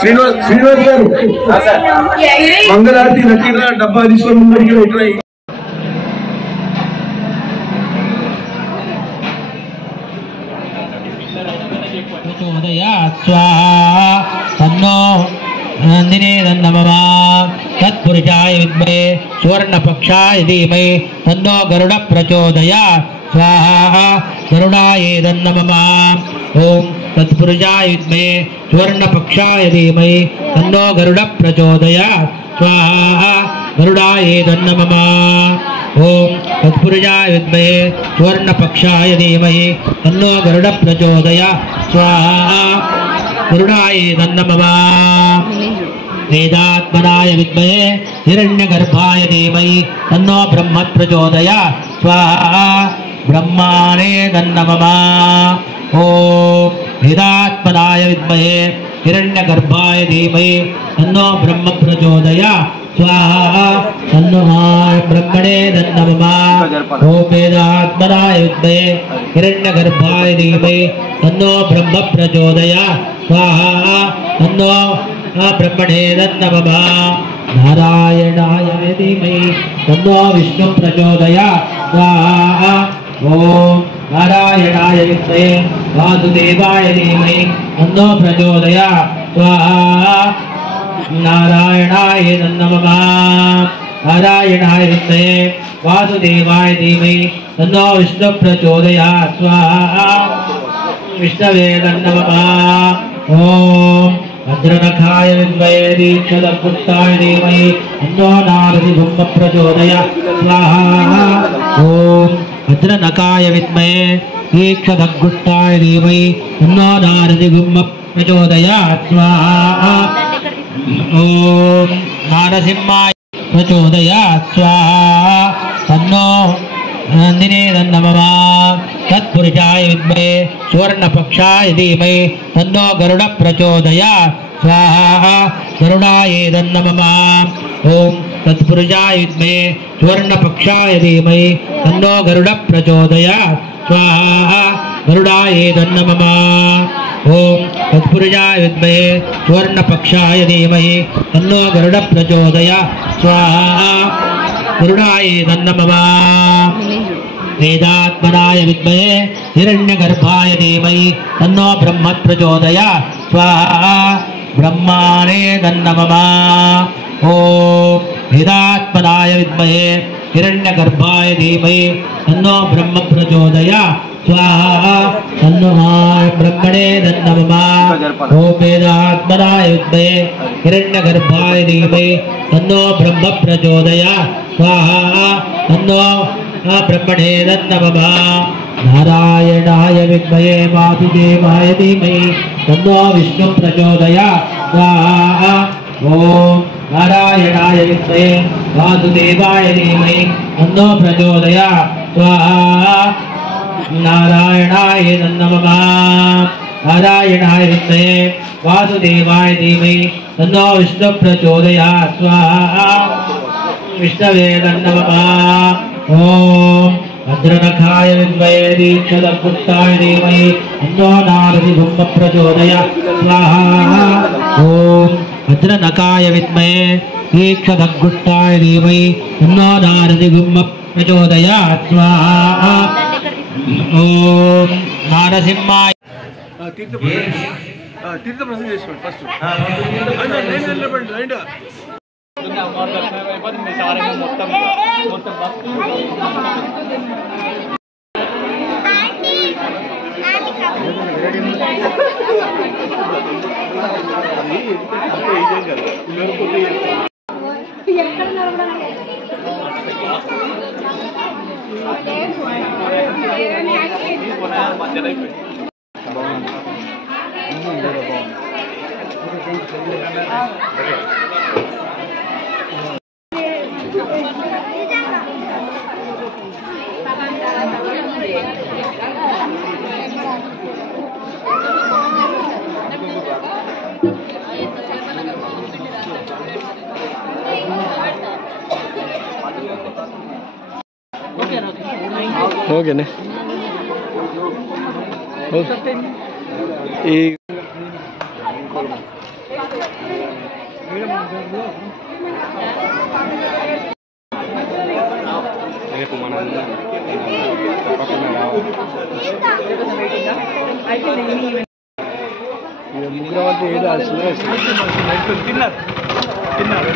శ్రీనివాస్ గారు మంగళారతి నటీల డబ్బా తీసుకొని ముందరికి ఇట్లా तन्नो नंदिने नमः तत्पुरुषाय विद्महे सुवर्णपक्षाय धीमहि तन्नो गरुड प्रचोदयात् स्वाहा गरुडाय नमः ओम तत्पुरुषाय विद्महे सुवर्णपक्षाय धीमहि तन्नो गरुड प्रचोदयात् स्वाहा गरुडाय नमः ओम तत्पुरुषाय विद्महे सुवर्णपक्षाय धीमहि तन्नो गरुड प्रचोदयात् स्वाहा गरुडाय नमः वेदात्मनाय विद्महे हिरण्यगर्भाय धीमहि तन्नो ब्रह्म प्रचोदयात् स्वाहा ब्रह्माणे नमः ओम वेदात्मनाय विद्महे हिरण्यगर्भाय धीमहि तन्नो ब्रह्म प्रचोदयात् स्वाहा तन्नो ब्रह्मणे नमः ओम वेदात्मनाय विद्महे हिरण्यगर्भाय धीमहि तन्नो ब्रह्म प्रचोदयात् स्वाहा तन्नो ब्रह्मणे नमः नारायणाय धीमहि तन्नो विष्णु प्रचोदयात् स्वाहा ओम नारायणाय विद्महे वासुदेवाय धीमहि तन्नो प्रचोदयात् स्वाहा नारायणाय नमः नारायणाय विद्महे वासुदेवाय धीमहि तन्नो विष्णु प्रचोदयात् स्वाहा विष्णवे नमः ओम भद्रनखाय विद्महे दीक्षदगुप्ताय धीमहि तन्नो नारसिंह प्रचोदयात् स्वाहा ओम भद्रनखाय विद्महे दीक्षदगुप्ताय धीमहि तन्नो नारसिंह प्रचोदयात् स्वाहा ओम नारसिंहाय प्रचोदयात् स्वाहा तन्नो नंदिने नमः तत्पुरुषाय विद्महे सुवर्णपक्षाय धीमहि तन्नो गरुड प्रचोदयात् स्वाहा गरुडाय नमः ओम तत्पुरुषाय विद्महे सुवर्णपक्षाय धीमहि तन्नो गरुड प्रचोदयात् स्वाहा गरुडाय नमः ओम तत्पुरुषाय विद्महे सुवर्णपक्षाय धीमहि तन्नो गरुड प्रचोदयात् स्वाहा गरुडाय नमः वेदात्मनाय विद्महे हिरण्यगर्भाय धीमहि तन्नो ब्रह्म प्रचोदयात् स्वाहा ब्रह्माणे नमः ओम वेदात्मनाय विद्महे हिरण्यगर्भाय धीमहि तन्नो ब्रह्म प्रचोदयात् स्वाहा तन्नो ब्रह्मणे नमः ओम वेदात्मनाय विद्महे हिरण्यगर्भाय धीमहि तन्नो ब्रह्म प्रचोदयात् स्वाहा तन्नो ब्रह्मणे नमः नारायणाय विद्महे वासुदेवाय धीमहि तन्नो विष्णु प्रचोदयात् स्वाहा ओम नारायणाय विद्महे वासुदेवाय धीमहि तन्नो प्रचोदयात् स्वाहा नारायणाय नमः नारायणाय विद्महे वासुदेवाय धीमहि तन्नो विष्णु प्रचोदयात् स्वाहा विष्णवे नमः ओम भद्रनखाय विद्महे दीक्षदगुप्ताय धीमहि तन्नो नारसिंह प्रचोदयात् स्वाहा ओम भद्रनखाय विद्महे दीक्षदगुप्ताय धीमहि तन्नो नारसिंह प्रचोदयात् स्वाहा ओम नारसिंहाय తీర్థ ప్రసంగం చేసుకోండి ఫస్ట్ రైట్ ఓకేనే ఈ రేపు మనం తప్పకుండా రావాలి. ముగ్గురు అంటే ఏదో తిన్నారు తిన్నారు